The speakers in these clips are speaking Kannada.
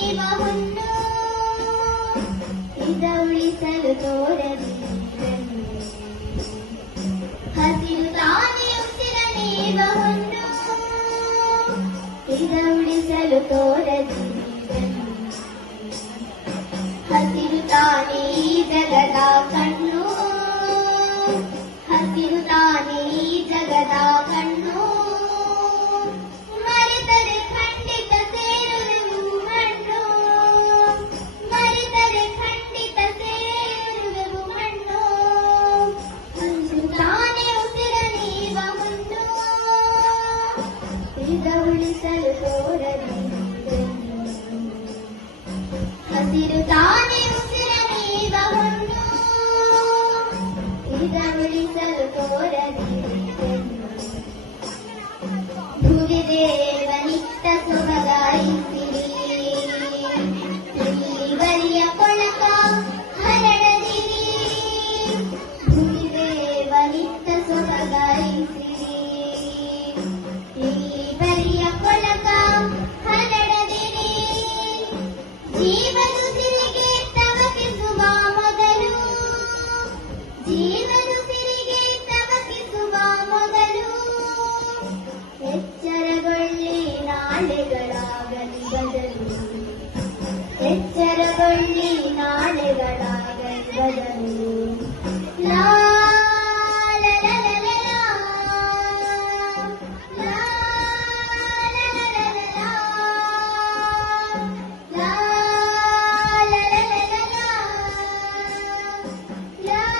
ನೀವ ಹೊನ್ನು ಇದ ಉಳಿಸಲು ತೋರದಿ ಹಸಿರು ತಾನೇ ಉಸಿರ ನೀವ ಹೊನ್ನು ಇದ ಉಳಿಸಲು ತೋರದಿ ಹಸಿರು ತಾನೇ ಜಗದ ಕಣ್ಣು ಹಸಿರು ತಾನೇ ಜಗದ ಕಣ್ಣು ಮರೆತರೆ ಖಂಡಿತ ಸೇರುವೆವು ಮಣ್ಣು ಮರೆತರೆ ಖಂಡಿತ ಸೇರುವೆವು ಮಣ್ಣು ಹಸಿರು ತಾನೇ ಉಸಿರ ನೀವ ಹೊನ್ನು ಇದ ಉಳಿಸಲು ತೋರದಿ ಹಸಿರು ತಾನೇ ಉಸಿರ ನೀವ ಹೊನ್ನು ಇದ ಉಳಿಸಲು ತೋರದಿ ಭುವಿದೇವನಿತ್ತ ಸೊಬಗಾಯಿಸಿರಿ ಬರಿಯ ಕೊಳಕ ಹರಡದಿರಿ ಭುವಿದೇವನಿತ್ತ ಸೊಬಗಾಯಿಸಿರಿ ಬರಿಯ ಕೊಳಕ ಹರಡದಿರಿ ಜೀವನುಸಿರಿಗೆ ತವಕಿಸುವ ಮೊದಲು ಜೀವನುಸಿರಿಗೆ ತವಕಿಸುವ ಮೊದಲು ಎಚ್ಚರಗೊಳ್ಳಿ ನಾಳೆಗಳಾಗಲಿ ಬದಲು ಎಚ್ಚರಗೊಳ್ಳಿ ನಾಳೆಗಳಾಗಲಿ ಬದಲು ಲಾ ಲಾ ಲಾ ಲಾ ಲಾ ಲಾ ಲಾ ಲಾ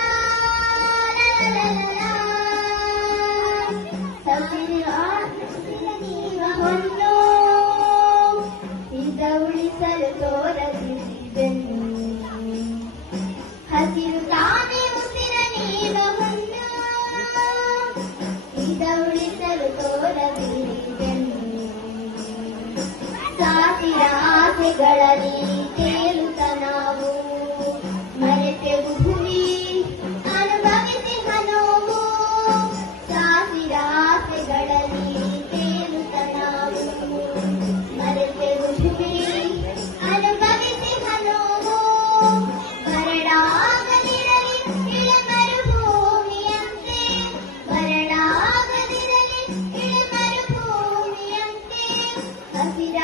ಲಾ ಹೊನ್ನು ಇದ ಉಳಿಸಲು ತೋರದಿರಿದೆನು ಹಸಿರು ತಾನೇ ಉಸಿರ ನೀವ ಹೊನ್ನು ಇದ ಉಳಿಸಲು ತೋರದಿರಿದೆನು ಸಾವಿರ ಆಸೆಗಳಲ್ಲಿ ತೇಲುತ್ತ ನಾವು ಮರೆತೆವು ಭುವಿ ಅನುಭವಿಸಿ ಹನೋವು ಸಾವಿರ ಆಸೆಗಳಲ್ಲಿ ತೇಲುತ್ತ ನಾವು ಮರೆತೆವು ಭುವಿ ಅನುಭವಿಸಿ ಹನೋವು ಬರಡಾಗದಿರಲಿ ಇಳೆ ಮರುಭೂಮಿಯಂತೆ ಬರಡಾಗದಿರಲಿ ಇಳೆ ಮರುಭೂಮಿಯಂತೆ ಹಸಿರ